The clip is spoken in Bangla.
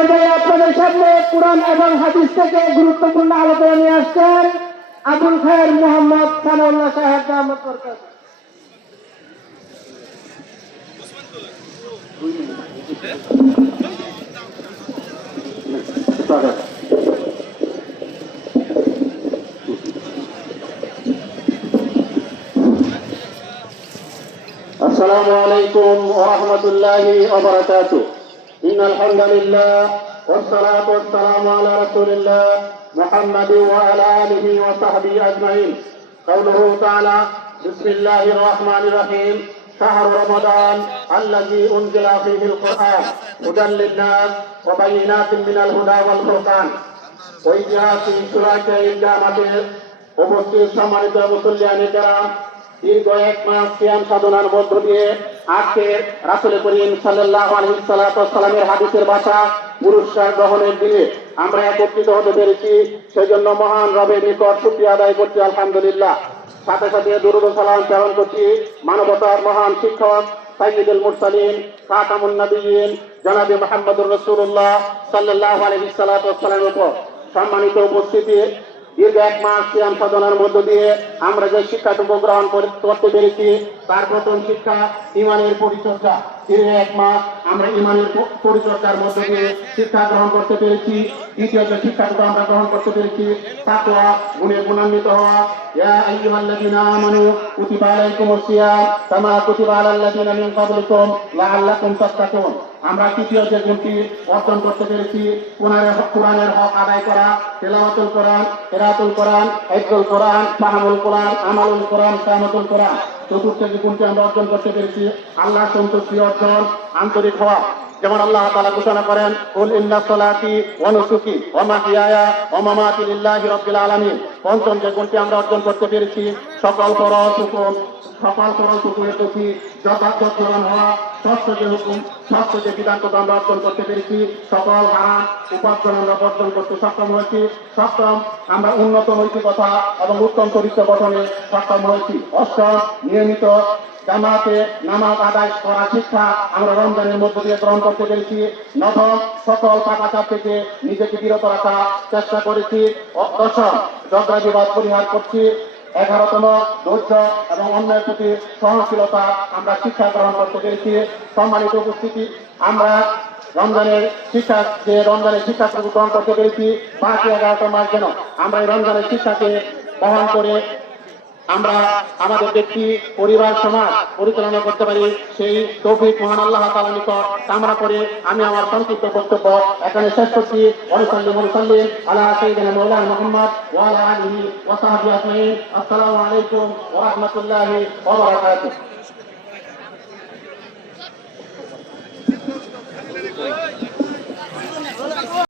পর্যায়ে আপনাদের সামনে কুরআন এবং হাদিস থেকে গুরুত্বপূর্ণ আলোচনা নিয়ে আসছেন আবুল খায়ের মোহাম্মদ সানাউল্লাহ সাহেব দামাত বরকাত। السلام عليكم ورحمة الله وبركاته. إن الحمد لله والصلاة والسلام على رسول الله محمد وعلى آله وصحبه أجمعين. قوله تعالى: بسم الله الرحمن الرحيم. شهر رمضان الذي أنزل فيه القرآن هدى للناس وبينات من الهدى والفرقان. ঐতিহাসিক সূরা জামাতের উপস্থিত সম্মানিত মুসল্লিয়ানে কেরাম, দীর্ঘ এক মাস সিয়াম সাধনার মধ্য দিয়ে আজকে রাসূল করিম সাল্লাল্লাহু আলাইহি সাল্লামের হাদিসের ভাষা পুরস্কার গ্রহণের দিনে আমরা একত্রিত হতে পেরেছি। সেজন্য মহান রবের নিকট শুকরিয়া আদায় করছি আলহামদুলিল্লাহ। সাথে সাথে দরুদ ও সালাম প্রেরণ করছি মানবতার মহান শিক্ষক সাইয়্যিদুল মুরসালিন খাতামুন নবিয়্যিন জনাবে মুহাম্মদুর রাসূলুল্লাহ সাল্লাল্লাহু আলাইহি সাল্লামের উপর। সম্মানিত উপস্থিতি, দীর্ঘ এক মাস সিয়াম সাধনার মধ্য দিয়ে আমরা যে শিক্ষাটুকু গ্রহণ করতে পেরেছি তার প্রথম শিক্ষা ইমানের পরিচর্যা। দীর্ঘ এক মাস আমরা ইমানের পরিচর্যার মধ্য দিয়ে শিক্ষা গ্রহণ করতে পেরেছি। দ্বিতীয় যে শিক্ষাটুকু আমরা গ্রহণ করতে পেরেছি তাকওয়া, গুণে গুণান্বিত হওয়া। ইয়া আইয়ুহাল্লাযীনা আমানু কুতিবা আলাইকুমুস সিয়াম কামা কুতিবা আলাল্লাযীনা মিন ক্বাবলিকুম লাআল্লাকুম তাত্তাকুন। আমরা তৃতীয় যে গুণটি অর্জন করতে পেরেছি কোরআনের হক আদায় করা, তেলাওয়াতুল কোরআন, কিরাআতুল কোরআন, হিফজুল কোরআন, ফাহমুল কোরআন, আমালুল কোরআন, কিয়ামাতুল কোরআন। চতুর্থ যে গুণটি আমরা অর্জন করতে পেরেছি আল্লাহ সন্তুষ্টি অর্জন, আন্তরিক হওয়া। যেমন আল্লাহ তাআলা ঘোষণা করেন, কুল ইন্না সলাতি ওয়া নুসুকি ওয়া মাহইয়ায়া ওয়া মামাতি লিল্লাহি রাব্বিল আলামিন। পঞ্চম যে গুণটি আমরা অর্জন করতে পেরেছি সকল ফরজ হুকুমের প্রতি যথার্থ চরণ হওয়া। ষষ্ঠ যে বিধানকে আমরা অর্জন করতে পেরেছি সকল হারাম উপার্জন আমরা বর্জন করতে সক্ষম হয়েছি। সপ্তম, আমরা উন্নত নৈতিকতা এবং উত্তম চরিত্র গঠনে সক্ষম হয়েছি। অষ্টম, নিয়মিত জামাতে নামাজ আদায় করার শিক্ষা আমরা রমজানের মধ্য দিয়ে গ্রহণ করতে পেরেছি। নবম, সকল পাপাচার থেকে নিজেকে বিরত রাখার চেষ্টা করেছি। দশম, ঝগড়া বিবাদ পরিহার করছি। 11তম, ধৈর্য এবং অন্যের প্রতি সহনশীলতা আমরা শিক্ষা গ্রহণ করতে পেরেছি। সম্মানিত উপস্থিতি, আমরা রমজানের শিক্ষা গ্রহণ করতে পেরেছি। বাকি 11টা মাস যেন আমরা এই রমজানের শিক্ষাকে বহন করে আমরা আমাদের ব্যক্তি, পরিবার, সমাজ পরিচালনা করতে পারি, সেই তৌফিক মহান আল্লাহ তাআলার নিকট কামনা করে আমি আমার সংক্ষিপ্ত বক্তব্য এখানে শেষ করছি। ওয়াসাল্লি আলা সাইয়্যিদিনা মাওলানা মুহাম্মদ ওয়া আলা আলিহি ওয়া সাহবিহি আজমাইন। আসসালামু আলাইকুম ওয়া রাহমাতুল্লাহি ওয়া বারাকাতুহু।